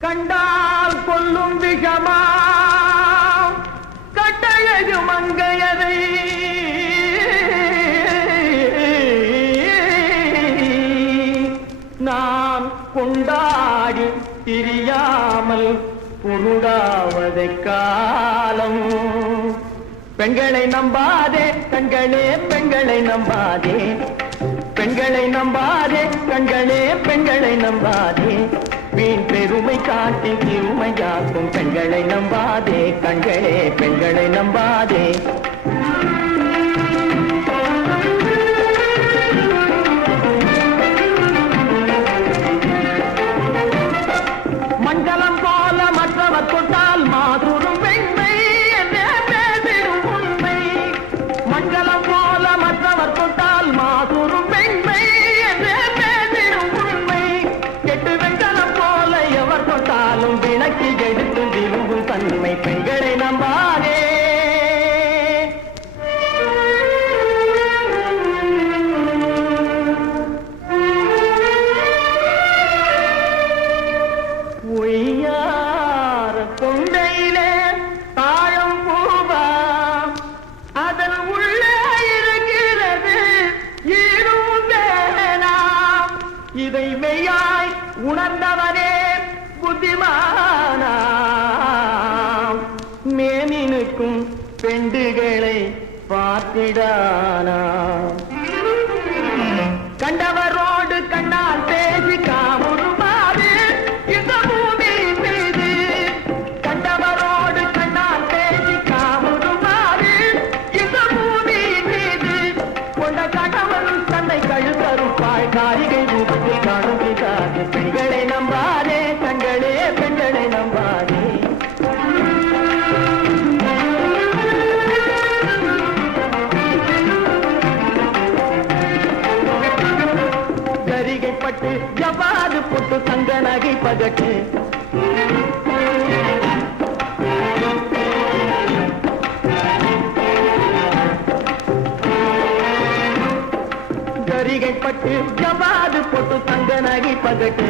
கண்டால் கொல்லும் விஷமா கட்டழகு மங்கையரை நான் கொண்டாடி திரியாமல் புருடாவதை காலம். பெண்களை நம்பாதே கண்களே, பெண்களை நம்பாதே, பெண்களை நம்பாதே கண்களே, பெண்களை நம்பாதே. வீண் பெருமை காட்டி திருமையாக்கும் பெண்களை நம்பாதே கண்களே, பெண்களை நம்பாதே. மண்டலம் போல மற்றவர் தொட்டால் மாதுரும் பெண்மை என்றே பேசிடும் உண்மை. மண்டலம் போல மற்றவர் தொட்டால் மாதுரும் பெண்மை என்றே பேசிடும் உண்மை. கெட்டு வெங்கலம் போல எவர் தொட்டாலும் விளக்கி எடுத்து விரும்பும் தன்மை. பெண்களை நம்பாதே. கொண்டையிலே தாழம் பூவா அதன் உள்ளே இருக்கிறது ஈரும் வேணாம். இதை மெய்யாய் உணர்ந்தவனே புத்திமானாம். மேனினுக்கும் பெண்டுகளை பார்த்திடானாம். கண்டவரோடு கண்ணால் பேசி காமுறுமாறு இந்த பூமி மீது. கண்டவரோடு கண்ணால் பேசி காமுறுமாறு இந்த பூமி மீது. கொண்ட கணவன் தன்னை கழுத்தறுப்பாய் காரிகை ரூபத்தில் காணும் பிதாது. பெண்களை நம்பாதே கண்களே, பெண்களை நம்பாதே. சரிகைப்பட்டு ஜவாது போட்டு தங்க நகை பகட்டு. சரிகைப்பட்டு ஜவாது போட்டு தங்க நகை பகட்டு.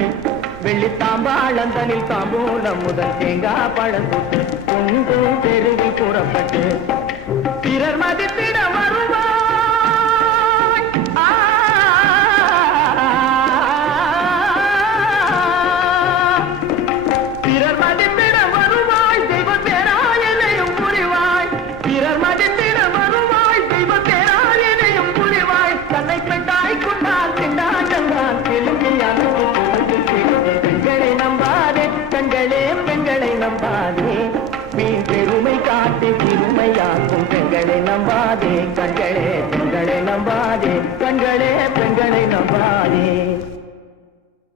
வெள்ளி தாம்பாளந்தனில் தாம்பூலம் முதல் தேங்காய் பழம் தொட்டு கொண்டு தெருவில் கூறப்பட்டு பிறர் மதிப்பிட வருவாய். பிறர் மதிப்பிட வருவாய் தெய்வம் பேராயனையும் புரிவாய். பிறர் மதிப்பிட வருவாய் தெய்வம் பேராயனையும் புரிவாய். தன்னை பெண்டாய் கொண்டால் திண்டாட்டந்தான் தெலுங்கி அனுப்பு. பெண்களை நம்பாதே கண்களே, பெண்களை நம்பாதே. வீண் பெருமை காட்டி திருமையாக்கும் பெண்களை நம்பாதே கண்களே, பெண்களை நம்பாதே கண்களே, பெண்களை நம்பாதே.